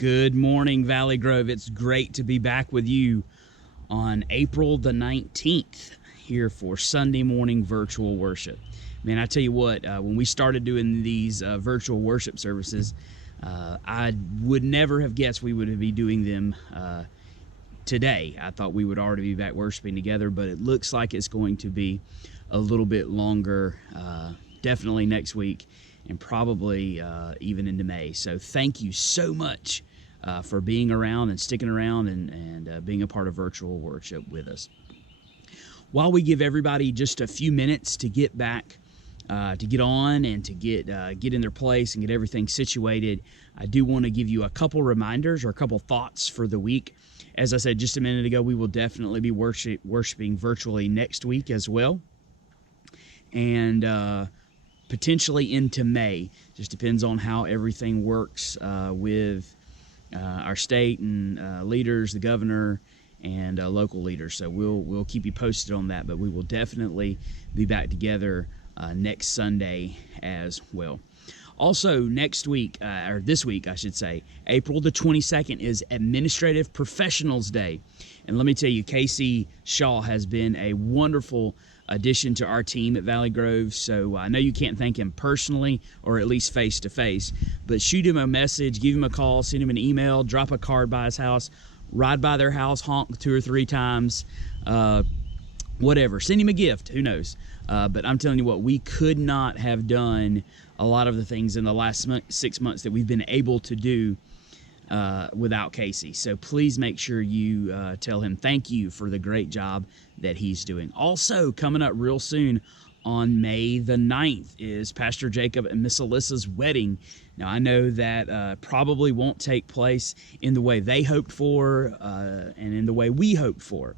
Good morning, Valley Grove. It's great to be back with you on April the 19th here for Sunday morning virtual worship. Man, I tell you what, when we started doing these virtual worship services, I would never have guessed we would be doing them today. I thought we would already be back worshiping together, but it looks like it's going to be a little bit longer, definitely next week, and probably even into May. So thank you so much for being around and sticking around and being a part of virtual worship with us. While we give everybody just a few minutes to get back, to get on and to get in their place and get everything situated, I do want to give you a couple reminders or a couple thoughts for the week. As I said just a minute ago, we will definitely be worshiping virtually next week as well. And potentially into May. Just depends on how everything works with our state and leaders, the governor, and local leaders. So we'll keep you posted on that, but we will definitely be back together next Sunday as well. Also, next week, or this week, I should say, April the 22nd is Administrative Professionals Day. And let me tell you, Casey Shaw has been a wonderful addition to our team at Valley Grove. So I know you can't thank him personally or at least face-to-face, but shoot him a message, give him a call, send him an email, drop a card by his house, ride by their house, honk 2 or 3 times, whatever. Send him a gift, who knows. But I'm telling you what, we could not have done a lot of the things in the last 6 months that we've been able to do without Casey. So please make sure you tell him thank you for the great job that he's doing. Also, coming up real soon on May the 9th is Pastor Jacob and Miss Alyssa's wedding. Now, I know that probably won't take place in the way they hoped for and in the way we hoped for.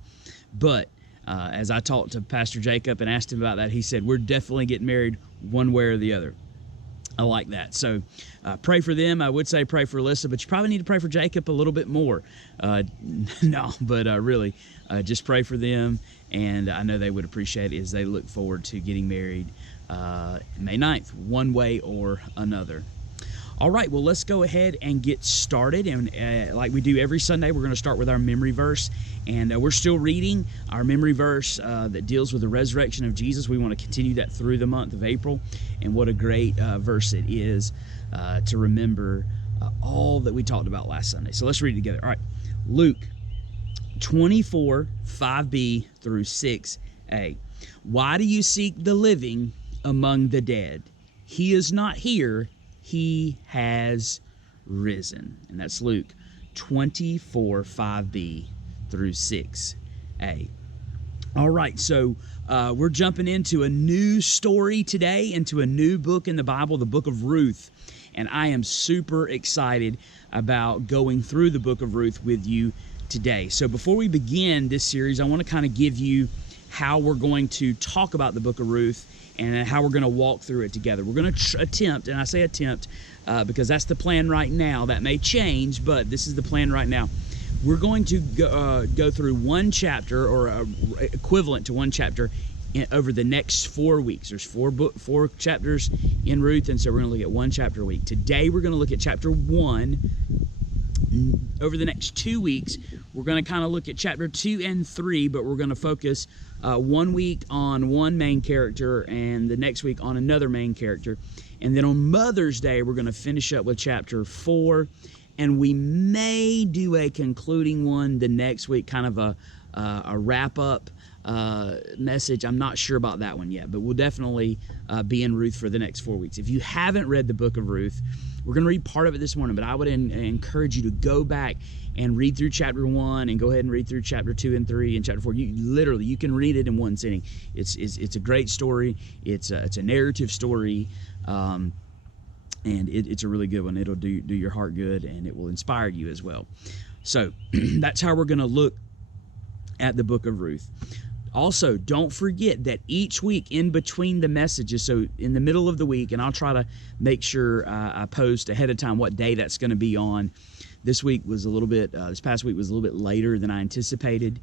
But as I talked to Pastor Jacob and asked him about that, he said, we're definitely getting married one way or the other. I like that. So pray for them. I would say pray for Alyssa, but you probably need to pray for Jacob a little bit more. Really, just pray for them, and I know they would appreciate it as they look forward to getting married May 9th, one way or another. All right, well, let's go ahead and get started. And like we do every Sunday, we're going to start with our memory verse. And we're still reading our memory verse that deals with the resurrection of Jesus. We want to continue that through the month of April. And what a great verse it is to remember all that we talked about last Sunday. So let's read it together. All right, Luke 24, 5b through 6a. Why do you seek the living among the dead? He is not here. He has risen. And that's Luke 24, 5b through 6a. All right, so we're jumping into a new story today, into a new book in the Bible, the book of Ruth. And I am super excited about going through the book of Ruth with you today. So before we begin this series, I want to kind of give you how we're going to talk about the book of Ruth and how we're going to walk through it together. We're going to attempt, and I say attempt because that's the plan right now. That may change, but this is the plan right now. We're going to go through one chapter, or equivalent to one chapter, over the next 4 weeks. There's four chapters in Ruth, and so we're going to look at one chapter a week. Today we're going to look at chapter 1. Over the next 2 weeks, we're going to kind of look at chapter 2 and 3, but we're going to focus 1 week on one main character and the next week on another main character. And then on Mother's Day, we're going to finish up with chapter 4, and we may do a concluding one the next week, kind of a wrap-up message. I'm not sure about that one yet, but we'll definitely be in Ruth for the next 4 weeks. If you haven't read the book of Ruth, we're going to read part of it this morning, but I would encourage you to go back and read through chapter 1 and go ahead and read through chapter 2 and 3 and chapter 4. You can read it in one sitting. It's a great story. It's a narrative story, and it's a really good one. It'll do your heart good, and it will inspire you as well. So that's how we're going to look at the book of Ruth. Also, don't forget that each week in between the messages, so in the middle of the week, and I'll try to make sure I post ahead of time what day that's going to be on. This past week was a little bit later than I anticipated,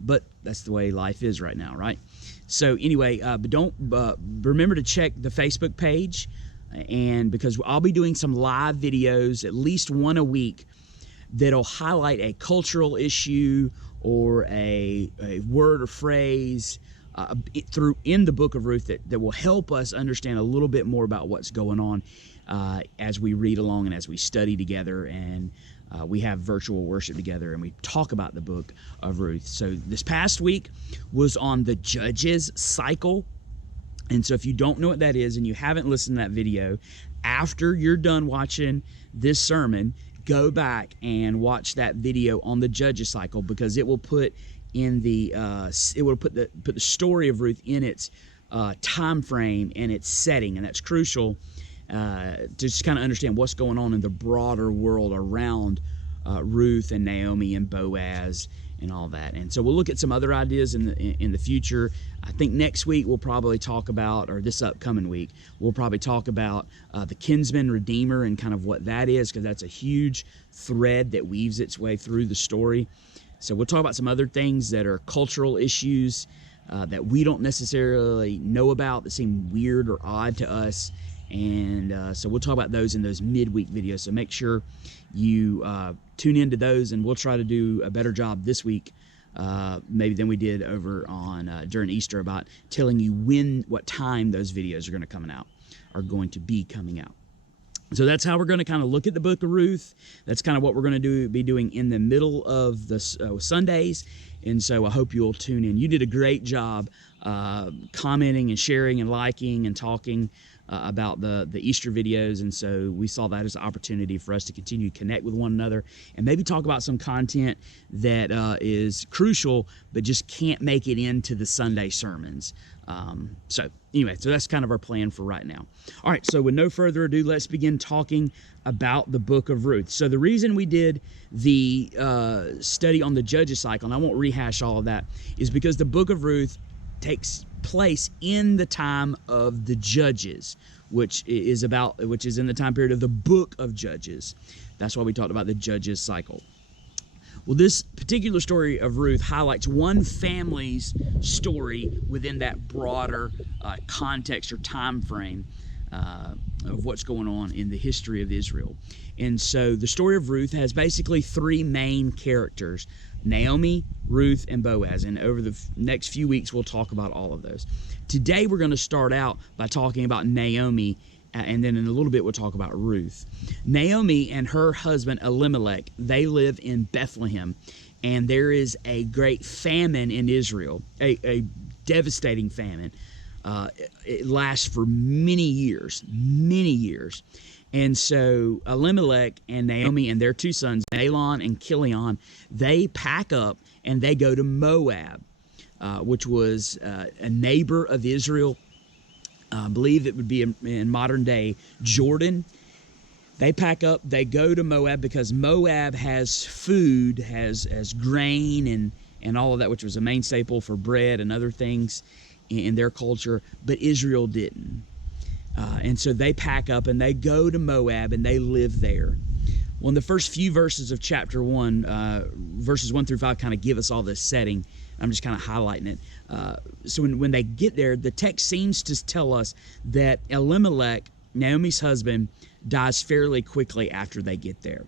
but that's the way life is right now, right? So anyway, but remember to check the Facebook page And because I'll be doing some live videos, at least one a week, that'll highlight a cultural issue or a word or phrase in the book of Ruth that will help us understand a little bit more about what's going on as we read along and as we study together, and we have virtual worship together and we talk about the book of Ruth. So this past week was on the Judges cycle. And so if you don't know what that is and you haven't listened to that video, after you're done watching this sermon, go back and watch that video on the Judges cycle, because it will put in the put the story of Ruth in its time frame and its setting, and that's crucial to just kind of understand what's going on in the broader world around Ruth and Naomi and Boaz and all that. And so we'll look at some other ideas in the future. I think next week we'll probably talk about, or this upcoming week, we'll probably talk about the kinsman redeemer and kind of what that is, because that's a huge thread that weaves its way through the story. So we'll talk about some other things that are cultural issues that we don't necessarily know about, that seem weird or odd to us. And so we'll talk about those in those midweek videos. So make sure you tune into those, and we'll try to do a better job this week maybe than we did over on during Easter, about telling you what time those videos are going to be coming out. So that's how we're going to kind of look at the book of Ruth. That's kind of what we're going to be doing in the middle of the Sundays. And so I hope you'll tune in. You did a great job commenting and sharing and liking and talking about the Easter videos, and so we saw that as an opportunity for us to continue to connect with one another and maybe talk about some content that is crucial but just can't make it into the Sunday sermons. So that's kind of our plan for right now. All right, so with no further ado, let's begin talking about the book of Ruth. So the reason we did the study on the Judges cycle, and I won't rehash all of that, is because the book of Ruth takes place in the time of the Judges, which is in the time period of the book of Judges. That's why we talked about the Judges cycle. Well, this particular story of Ruth highlights one family's story within that broader context or time frame of what's going on in the history of Israel. And so the story of Ruth has basically three main characters: Naomi, Ruth, and Boaz. And over the next few weeks, we'll talk about all of those. Today, we're going to start out by talking about Naomi, and then in a little bit, we'll talk about Ruth. Naomi and her husband, Elimelech, they live in Bethlehem, and there is a great famine in Israel, a devastating famine. It lasts for many years. And so Elimelech and Naomi and their two sons, Mahlon and Chilion, they pack up and they go to Moab, which was a neighbor of Israel. I believe it would be in modern day Jordan. They pack up, they go to Moab because Moab has food, has grain and all of that, which was a main staple for bread and other things in their culture, but Israel didn't. And so they pack up and they go to Moab and they live there. Well, in the first few verses of chapter 1, verses 1 through 5 kind of give us all this setting. I'm just kind of highlighting it. So when they get there, the text seems to tell us that Elimelech, Naomi's husband, dies fairly quickly after they get there.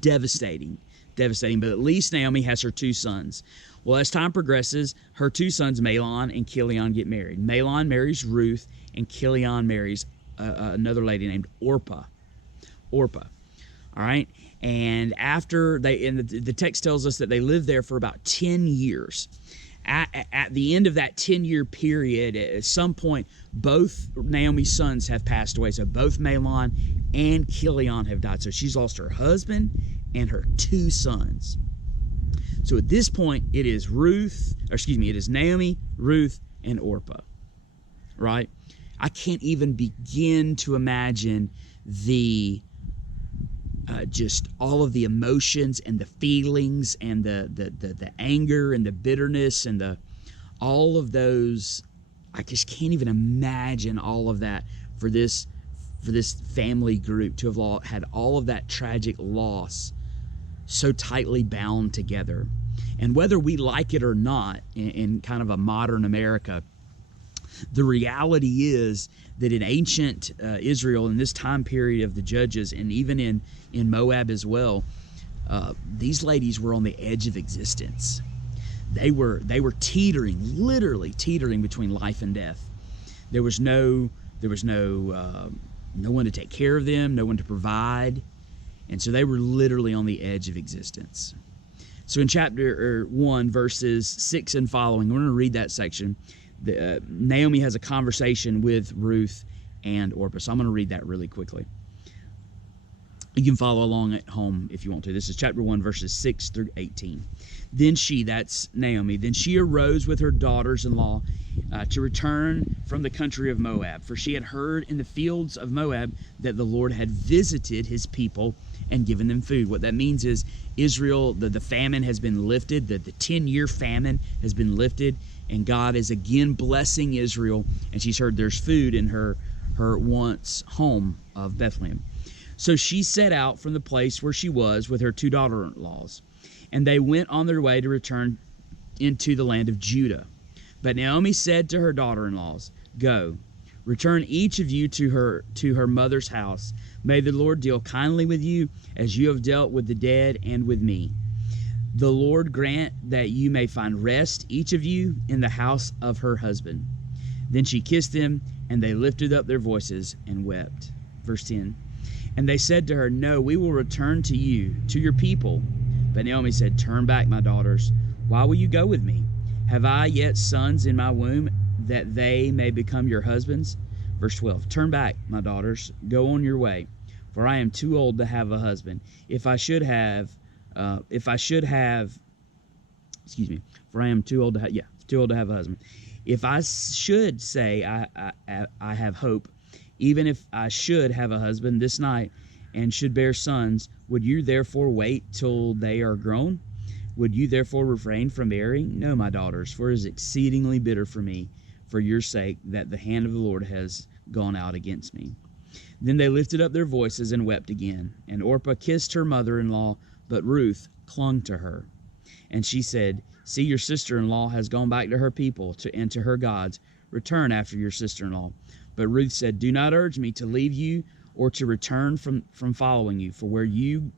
Devastating, but at least Naomi has her two sons. Well, as time progresses, her two sons, Mahlon and Chilion, get married. Mahlon marries Ruth, and Chilion marries another lady named Orpah. All right? And after the text tells us that they lived there for about 10 years. At the end of that 10-year period, at some point, both Naomi's sons have passed away. So both Mahlon and Chilion have died. So she's lost her husband and her two sons. So at this point, it is Naomi, Ruth, and Orpah, right? I can't even begin to imagine just all of the emotions and the feelings and the anger and the bitterness and all of those. I just can't even imagine all of that for this family group to have had all of that tragic loss so tightly bound together. And whether we like it or not, in kind of a modern America, The reality is that in ancient Israel, in this time period of the Judges, and even in Moab as well, these ladies were on the edge of existence. They were teetering, literally teetering between life and death. There was no one to take care of them, no one to provide, and so they were literally on the edge of existence. So in chapter 1, verses 6 and following, we're going to read that section. Naomi has a conversation with Ruth and Orpah. So I'm going to read that really quickly. You can follow along at home if you want to. This is chapter 1, verses 6 through 18. Then she, that's Naomi, then she arose with her daughters-in-law to return from the country of Moab. For she had heard in the fields of Moab that the Lord had visited his people and given them food. What that means is Israel, the famine has been lifted. The 10-year famine has been lifted. And God is again blessing Israel. And she's heard there's food in her once home of Bethlehem. So she set out from the place where she was with her 2 daughter-in-laws, and they went on their way to return into the land of Judah. But Naomi said to her daughter-in-laws, "Go, return each of you to her mother's house. May the Lord deal kindly with you as you have dealt with the dead and with me. The Lord grant that you may find rest, each of you, in the house of her husband." Then she kissed them, and they lifted up their voices and wept. Verse 10. And they said to her, "No, we will return to you, to your people." But Naomi said, "Turn back, my daughters. Why will you go with me? Have I yet sons in my womb, that they may become your husbands?" Verse 12. "Turn back, my daughters. Go on your way, for I am too old to have a husband. For I am too old to have a husband. If I should say I have hope, even if I should have a husband this night and should bear sons, would you therefore wait till they are grown? Would you therefore refrain from marrying? No, my daughters, for it is exceedingly bitter for me, for your sake, that the hand of the Lord has gone out against me." Then they lifted up their voices and wept again. And Orpah kissed her mother-in-law, but Ruth clung to her. And she said, "See, your sister-in-law has gone back to her people and to her gods. Return after your sister-in-law." But Ruth said, "Do not urge me to leave you or to return from following you. For where you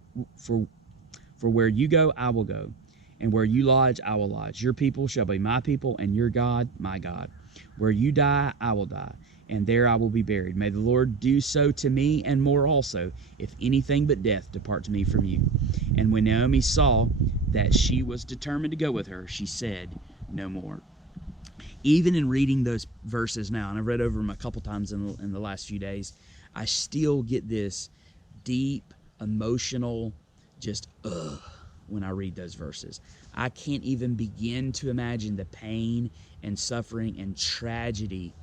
go, I will go, and where you lodge, I will lodge. Your people shall be my people, and your God, my God. Where you die, I will die, and there I will be buried. May the Lord do so to me, and more also, if anything but death departs me from you." And when Naomi saw that she was determined to go with her, she said no more. Even in reading those verses now, and I've read over them a couple times in the last few days, I still get this deep, emotional, just when I read those verses. I can't even begin to imagine the pain and suffering and tragedy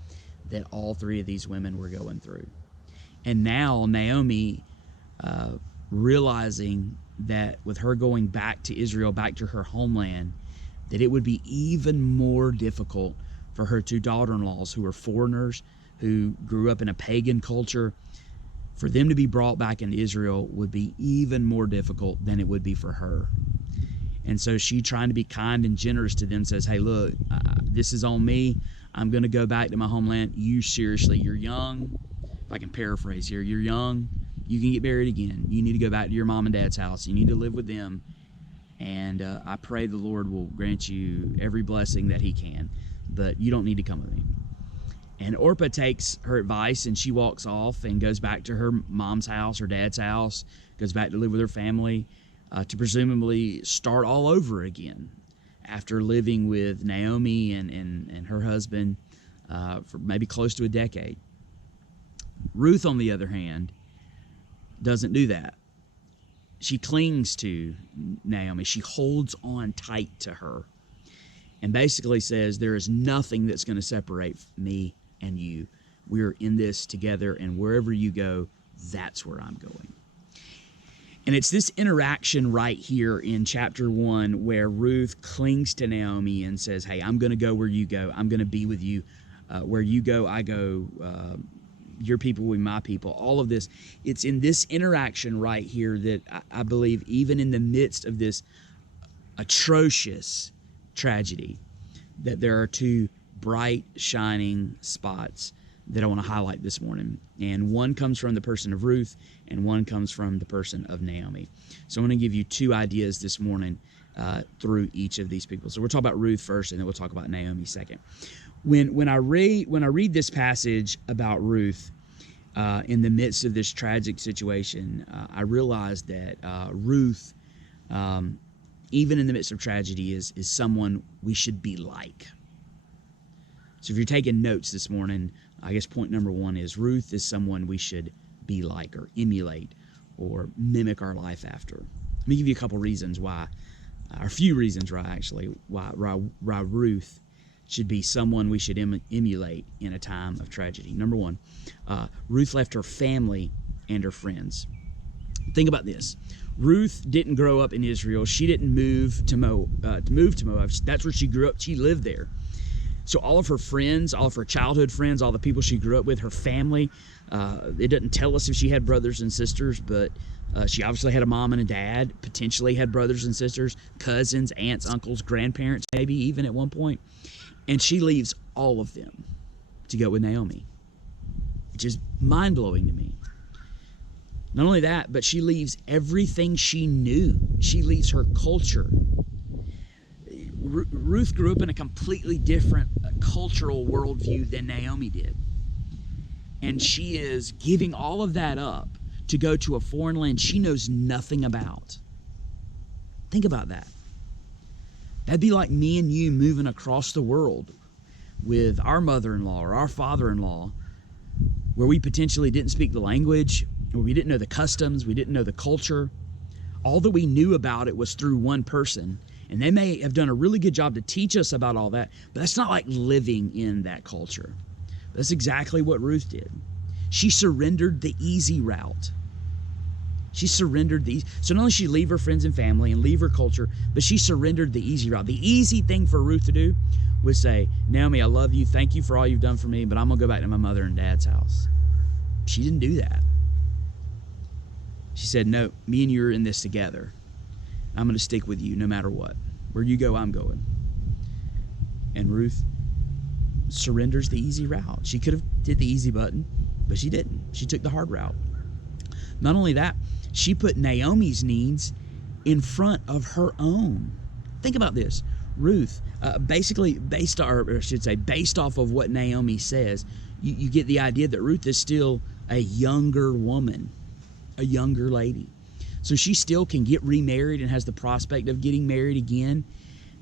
that all 3 of these women were going through. And now Naomi, realizing that with her going back to Israel, back to her homeland, that it would be even more difficult for her 2 daughter-in-laws who were foreigners, who grew up in a pagan culture. For them to be brought back into Israel would be even more difficult than it would be for her. And so she, trying to be kind and generous to them, says, "Hey, look, this is on me. I'm going to go back to my homeland. You seriously, you're young." If I can paraphrase here, you're young. You can get married again. You need to go back to your mom and dad's house. You need to live with them. And I pray the Lord will grant you every blessing that he can. But you don't need to come with me. And Orpah takes her advice, and she walks off and goes back to her mom's house, her dad's house, goes back to live with her family, to presumably start all over again after living with Naomi and her husband for maybe close to a decade. Ruth, on the other hand, doesn't do that. She clings to Naomi. She holds on tight to her and basically says, "There is nothing that's going to separate me and you. We're in this together, and wherever you go, that's where I'm going." And it's this interaction right here in chapter 1 where Ruth clings to Naomi and says, "Hey, I'm going to go where you go. I'm going to be with you. Where you go, I go. Your people will be my people." All of this, it's in this interaction right here that I believe, even in the midst of this atrocious tragedy, that there are 2 bright, shining spots that I want to highlight this morning. And one comes from the person of Ruth, and one comes from the person of Naomi. So I'm going to give you two ideas this morning through each of these people. So we'll talk about Ruth first, and then we'll talk about Naomi second. When I read this passage about Ruth in the midst of this tragic situation, I realized that Ruth, even in the midst of tragedy, is someone we should be like. So if you're taking notes this morning, I guess point number one is Ruth is someone we should be like or emulate or mimic our life after. Let me give you a couple reasons why, or a few reasons why Ruth should be someone we should emulate in a time of tragedy. Number one, Ruth left her family and her friends. Think about this. Ruth didn't grow up in Israel. She didn't move to Moab. That's where she grew up. She lived there. So all of her friends, all of her childhood friends, all the people she grew up with, her family, it doesn't tell us if she had brothers and sisters, but she obviously had a mom and a dad, potentially had brothers and sisters, cousins, aunts, uncles, grandparents, maybe even at one point. And she leaves all of them to go with Naomi, which is mind-blowing to me. Not only that, but she leaves everything she knew. She leaves her culture. Ruth grew up in a completely different cultural worldview than Naomi did. And she is giving all of that up to go to a foreign land she knows nothing about. Think about that. That'd be like me and you moving across the world with our mother-in-law or our father-in-law, where we potentially didn't speak the language, where we didn't know the customs, we didn't know the culture. All that we knew about it was through one person. And they may have done a really good job to teach us about all that, but that's not like living in that culture. That's exactly what Ruth did. She surrendered the easy route. She surrendered so not only did she leave her friends and family and leave her culture, but she surrendered the easy route. The easy thing for Ruth to do was say, Naomi, I love you. Thank you for all you've done for me, but I'm going to go back to my mother and dad's house. She didn't do that. She said, no, me and you are in this together. I'm going to stick with you no matter what. Where you go, I'm going. And Ruth surrenders the easy route. She could have did the easy button, but she didn't. She took the hard route. Not only that, she put Naomi's needs in front of her own. Think about this. Ruth, basically based off of what Naomi says, you get the idea that Ruth is still a younger woman, a younger lady. So she still can get remarried and has the prospect of getting married again.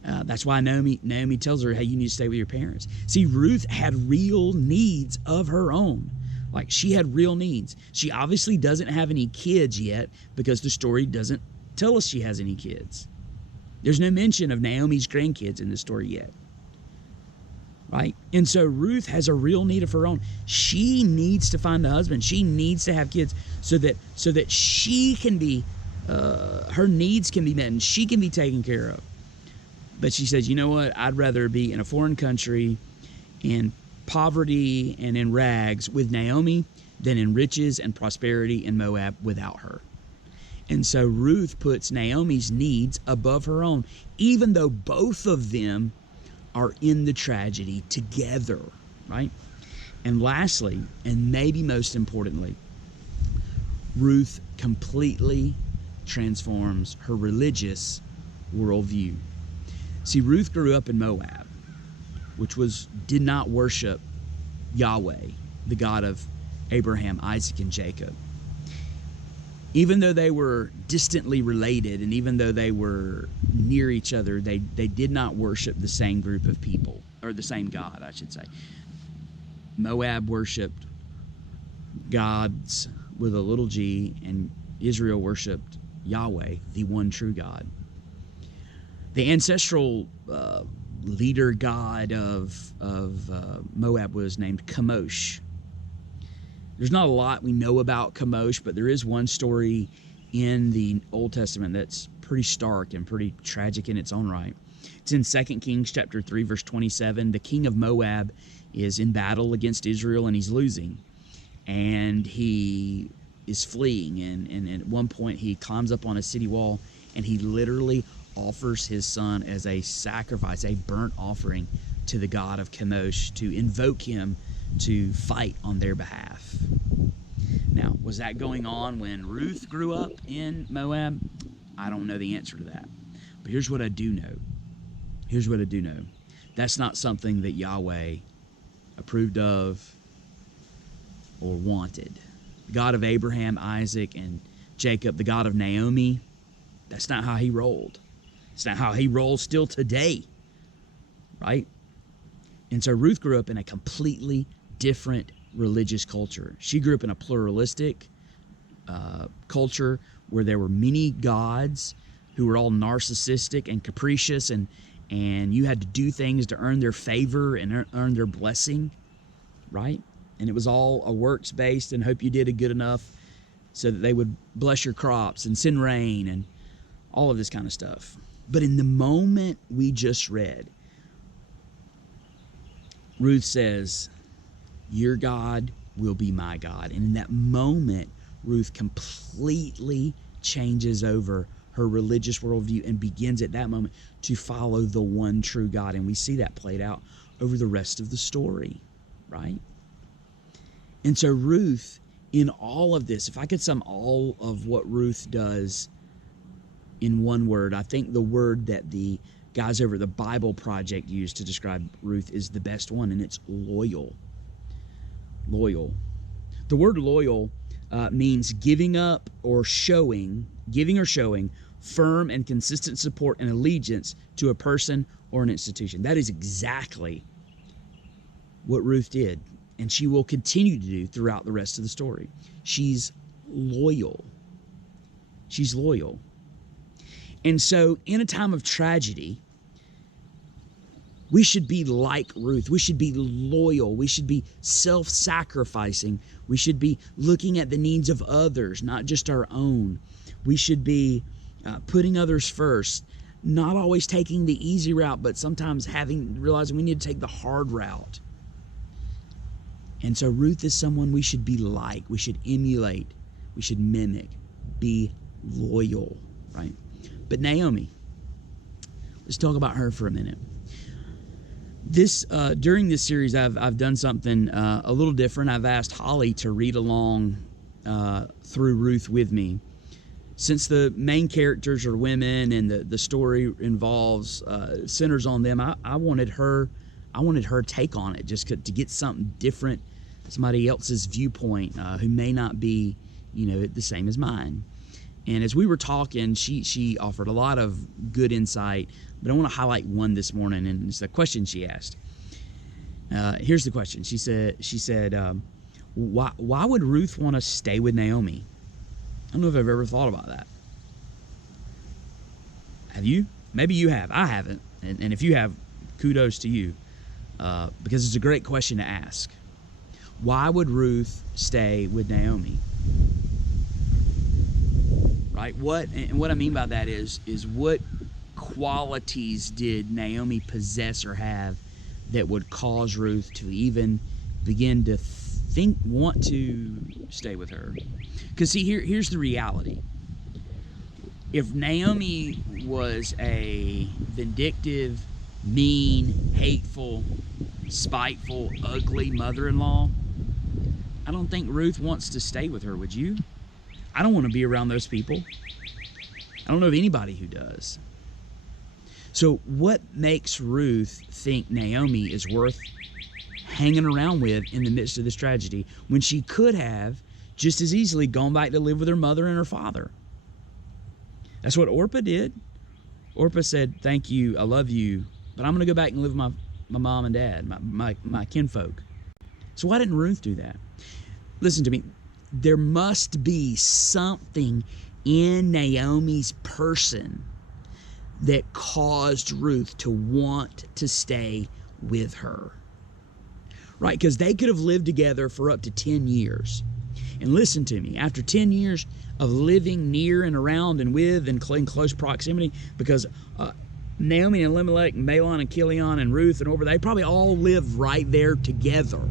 That's why Naomi tells her, hey, you need to stay with your parents. See, Ruth had real needs of her own. Like, she had real needs. She obviously doesn't have any kids yet because the story doesn't tell us she has any kids. There's no mention of Naomi's grandkids in the story yet. Right? And so Ruth has a real need of her own. She needs to find a husband. She needs to have kids so that she can be, her needs can be met and she can be taken care of. But she says, you know what? I'd rather be in a foreign country in poverty and in rags with Naomi than in riches and prosperity in Moab without her. And so Ruth puts Naomi's needs above her own, even though both of them are in the tragedy together, right? And lastly, and maybe most importantly, Ruth completely transforms her religious worldview. See, Ruth grew up in Moab, which did not worship Yahweh, the God of Abraham, Isaac, and Jacob. Even though they were distantly related and even though they were near each other, they did not worship the same group of people, or the same God, I should say. Moab worshiped gods with a little g, and Israel worshiped Yahweh, the one true God. The ancestral leader god of Moab was named Chemosh. There's not a lot we know about Chemosh, but there is one story in the Old Testament that's pretty stark and pretty tragic in its own right. It's in 2 Kings chapter 3, verse 27. The king of Moab is in battle against Israel, and he's losing. And he is fleeing, and at one point he climbs up on a city wall, and he literally offers his son as a sacrifice, a burnt offering to the god of Chemosh to invoke him to fight on their behalf. Now, was that going on when Ruth grew up in Moab? I don't know the answer to that. But here's what I do know. Here's what I do know. That's not something that Yahweh approved of or wanted. The God of Abraham, Isaac, and Jacob, the God of Naomi, that's not how he rolled. It's not how he rolls still today, right? And so Ruth grew up in a completely different religious culture. She grew up in a pluralistic culture where there were many gods who were all narcissistic and capricious, and you had to do things to earn their favor and earn their blessing, right? And it was all a works-based and hope you did it good enough so that they would bless your crops and send rain and all of this kind of stuff. But in the moment we just read, Ruth says, your God will be my God. And in that moment, Ruth completely changes over her religious worldview and begins at that moment to follow the one true God. And we see that played out over the rest of the story, right? And so Ruth, in all of this, if I could sum all of what Ruth does in one word, I think the word that the guys over at the Bible Project used to describe Ruth is the best one, and it's loyal. Loyal. The word loyal means giving up or showing, firm and consistent support and allegiance to a person or an institution. That is exactly what Ruth did, and she will continue to do throughout the rest of the story. She's loyal. She's loyal. And so in a time of tragedy, we should be like Ruth. We should be loyal. We should be self-sacrificing. We should be looking at the needs of others, not just our own. We should be putting others first, not always taking the easy route, but sometimes realizing we need to take the hard route. And so Ruth is someone we should be like, we should emulate, we should mimic, be loyal, right? But Naomi, let's talk about her for a minute. During this series, I've done something a little different. I've asked Holly to read along through Ruth with me. Since the main characters are women and the story involves centers on them, I wanted her take on it, just to get something different, somebody else's viewpoint who may not be, the same as mine. And as we were talking, she offered a lot of good insight, but I want to highlight one this morning, and it's the question she asked. Here's the question. She said, why would Ruth want to stay with Naomi? I don't know if I've ever thought about that. Have you? Maybe you have. I haven't. And if you have, kudos to you, because it's a great question to ask. Why would Ruth stay with Naomi? Right? What I mean by that is what qualities did Naomi possess or have that would cause Ruth to even begin to want to stay with her? Because see, here's the reality. If Naomi was a vindictive, mean, hateful, spiteful, ugly mother-in-law, I don't think Ruth wants to stay with her, would you? I don't want to be around those people. I don't know of anybody who does. So what makes Ruth think Naomi is worth hanging around with in the midst of this tragedy when she could have just as easily gone back to live with her mother and her father? That's what Orpah did. Orpah said, thank you, I love you, but I'm going to go back and live with my mom and dad, my kinfolk. So why didn't Ruth do that? Listen to me. There must be something in Naomi's person that caused Ruth to want to stay with her. Right? Because they could have lived together for up to 10 years. And listen to me, after 10 years of living near and around and with and in close proximity, because Naomi and Elimelech and Mahlon and Chilion and Ruth and Orpah, they probably all lived right there together.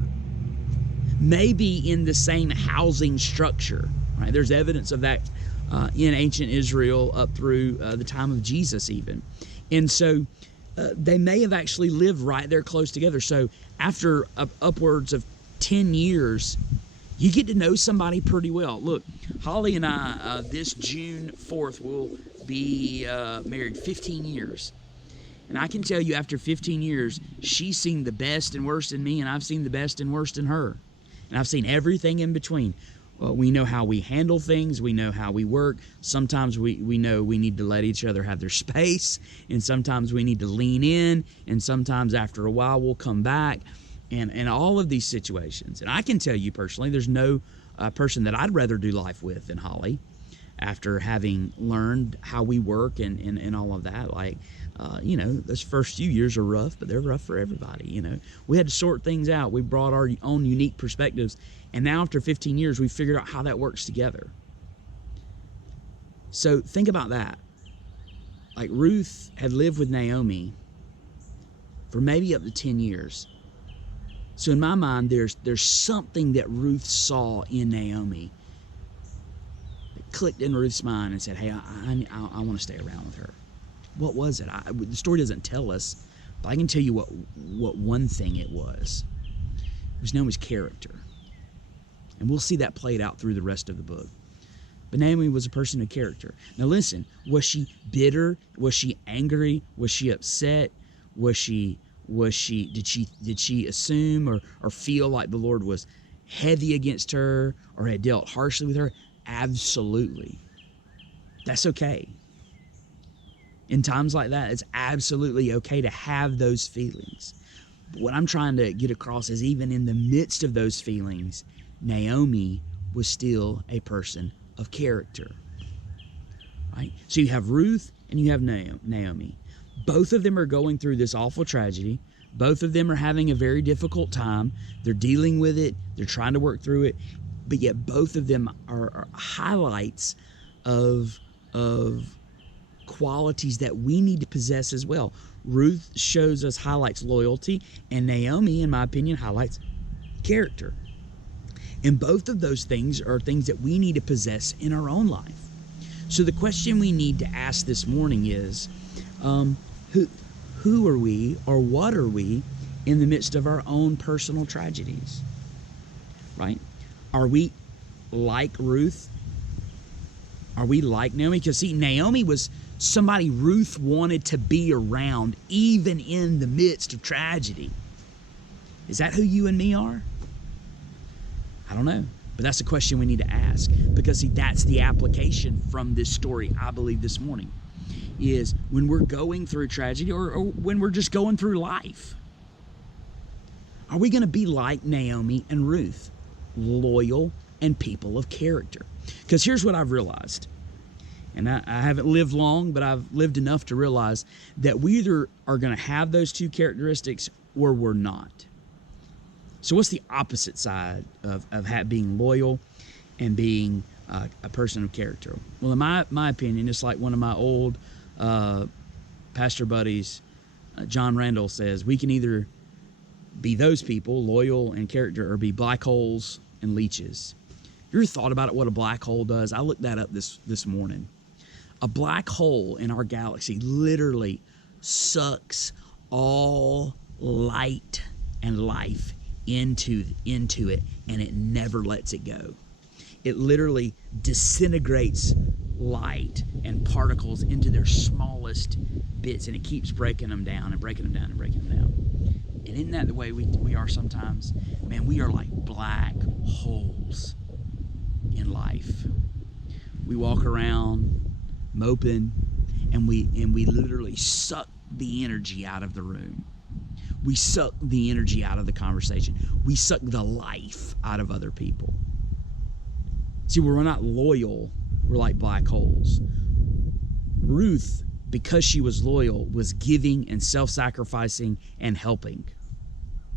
Maybe in the same housing structure. Right? There's evidence of that in ancient Israel up through the time of Jesus even. And so they may have actually lived right there close together. So after upwards of 10 years, you get to know somebody pretty well. Look, Holly and I, this June 4th, will be married 15 years. And I can tell you, after 15 years, she's seen the best and worst in me, and I've seen the best and worst in her. And I've seen everything in between. Well, we know how we handle things. We know how we work. Sometimes we know we need to let each other have their space, and sometimes we need to lean in, and sometimes after a while we'll come back, and all of these situations. And I can tell you personally, there's no person that I'd rather do life with than Holly, after having learned how we work and all of that. Like, those first few years are rough, but they're rough for everybody. We had to sort things out. We brought our own unique perspectives, and now after 15 years, we figured out how that works together. So think about that. Like, Ruth had lived with Naomi for maybe up to 10 years. So in my mind, there's something that Ruth saw in Naomi that clicked in Ruth's mind and said, hey, I want to stay around with her. What was it? The story doesn't tell us, but I can tell you what one thing it was. It was Naomi's character. And we'll see that played out through the rest of the book. But Naomi was a person of character. Now listen, was she bitter? Was she angry? Was she upset? Did she assume or feel like the Lord was heavy against her or had dealt harshly with her? Absolutely. That's okay. In times like that, it's absolutely okay to have those feelings. But what I'm trying to get across is, even in the midst of those feelings, Naomi was still a person of character. Right? So you have Ruth and you have Naomi. Both of them are going through this awful tragedy. Both of them are having a very difficult time. They're dealing with it. They're trying to work through it. But yet both of them are highlights of qualities that we need to possess as well. Ruth highlights loyalty, and Naomi, in my opinion, highlights character. And both of those things are things that we need to possess in our own life. So the question we need to ask this morning is, who are we, or what are we, in the midst of our own personal tragedies? Right? Are we like Ruth? Are we like Naomi? Because see, Naomi was somebody Ruth wanted to be around, even in the midst of tragedy. Is that who you and me are? I don't know. But that's a question we need to ask. Because see, that's the application from this story, I believe, this morning. Is when we're going through tragedy, or when we're just going through life, are we going to be like Naomi and Ruth? Loyal and people of character. Because here's what I've realized. And I haven't lived long, but I've lived enough to realize that we either are going to have those two characteristics or we're not. So what's the opposite side of being loyal and being a person of character? Well, in my opinion, it's like one of my old pastor buddies, John Randall, says, we can either be those people, loyal and character, or be black holes and leeches. You ever thought about it, what a black hole does? I looked that up this morning. A black hole in our galaxy literally sucks all light and life into it, and it never lets it go. It literally disintegrates light and particles into their smallest bits, and it keeps breaking them down and breaking them down and breaking them down. And isn't that the way we are sometimes? Man, we are like black holes in life. We walk around moping, and we literally suck the energy out of the room. We suck the energy out of the conversation. We suck the life out of other people. See, we're not loyal. We're like black holes. Ruth, because she was loyal, was giving and self-sacrificing and helping.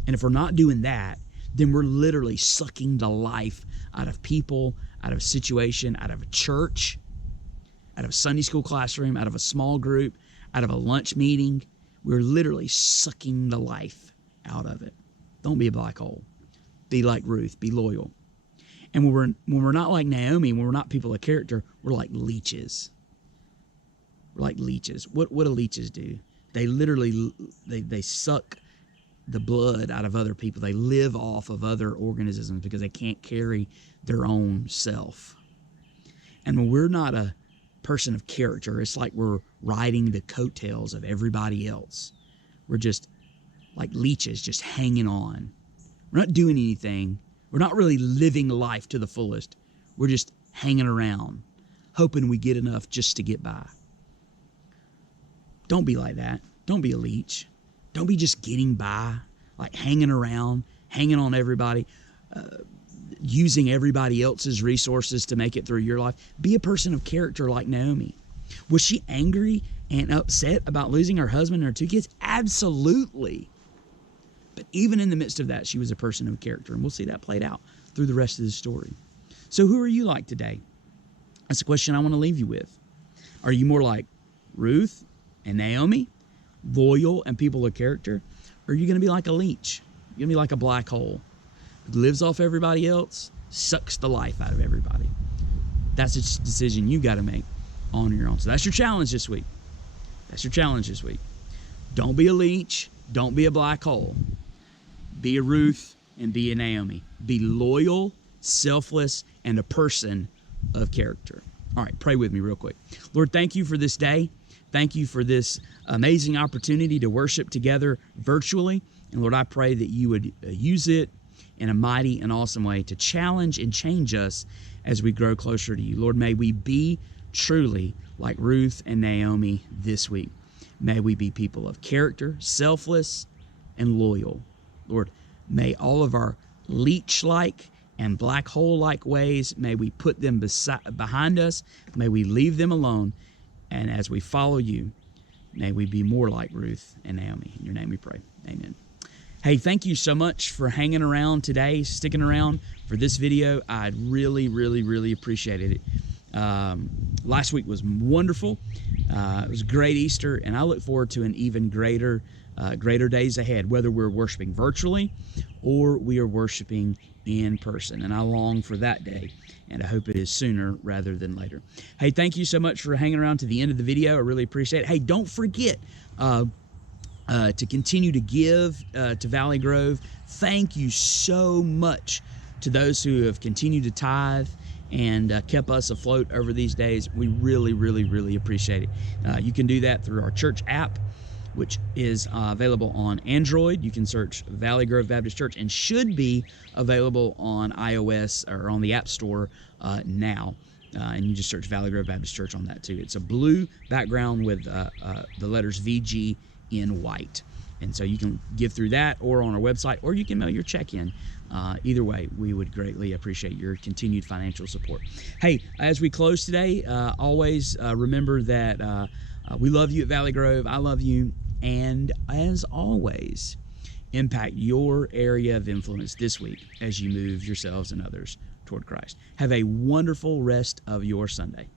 And if we're not doing that, then we're literally sucking the life out of people, out of a situation, out of a church, out of a Sunday school classroom, out of a small group, out of a lunch meeting. We're literally sucking the life out of it. Don't be a black hole. Be like Ruth. Be loyal. And when we're not like Naomi, when we're not people of character, we're like leeches. We're like leeches. What do leeches do? They literally they suck the blood out of other people. They live off of other organisms because they can't carry their own self. And when we're not a person of character, it's like we're riding the coattails of everybody else. We're just like leeches, just hanging on. We're not doing anything. We're not really living life to the fullest. We're just hanging around, hoping we get enough just to get by. Don't be like that. Don't be a leech. Don't be just getting by, like hanging around, hanging on everybody, using everybody else's resources to make it through your life. Be a person of character like Naomi. Was she angry and upset about losing her husband and her 2 kids? Absolutely. But even in the midst of that, she was a person of character. And we'll see that played out through the rest of the story. So who are you like today? That's the question I want to leave you with. Are you more like Ruth and Naomi, loyal and people of character? Or are you going to be like a leech? You're going to be like a black hole who lives off everybody else, sucks the life out of everybody. That's a decision you got to make on your own. So that's your challenge this week. That's your challenge this week. Don't be a leech. Don't be a black hole. Be a Ruth and be a Naomi. Be loyal, selfless, and a person of character. All right, pray with me real quick. Lord, thank you for this day. Thank you for this amazing opportunity to worship together virtually. And Lord, I pray that you would use it in a mighty and awesome way to challenge and change us as we grow closer to you. Lord, may we be truly like Ruth and Naomi this week. May we be people of character, selfless, and loyal. Lord, may all of our leech-like and black hole-like ways, may we put them behind us. May we leave them alone. And as we follow you, may we be more like Ruth and Naomi. In your name we pray. Amen. Hey, thank you so much for hanging around today, sticking around for this video. I really, really, really appreciated it. Last week was wonderful. It was a great Easter, and I look forward to an even greater days ahead, whether we're worshiping virtually or we are worshiping in person. And I long for that day, and I hope it is sooner rather than later. Hey, thank you so much for hanging around to the end of the video. I really appreciate it. Hey, don't forget to continue to give to Valley Grove. Thank you so much to those who have continued to tithe and kept us afloat over these days. We really, really, really appreciate it. You can do that through our church app, which is available on Android. You can search Valley Grove Baptist Church and should be available on iOS or on the App Store now. And you just search Valley Grove Baptist Church on that too. It's a blue background with the letters VG in white. And so you can give through that or on our website, or you can mail your check in. Either way, we would greatly appreciate your continued financial support. Hey, as we close today, always remember that we love you at Valley Grove. I love you. And as always, impact your area of influence this week as you move yourselves and others toward Christ. Have a wonderful rest of your Sunday.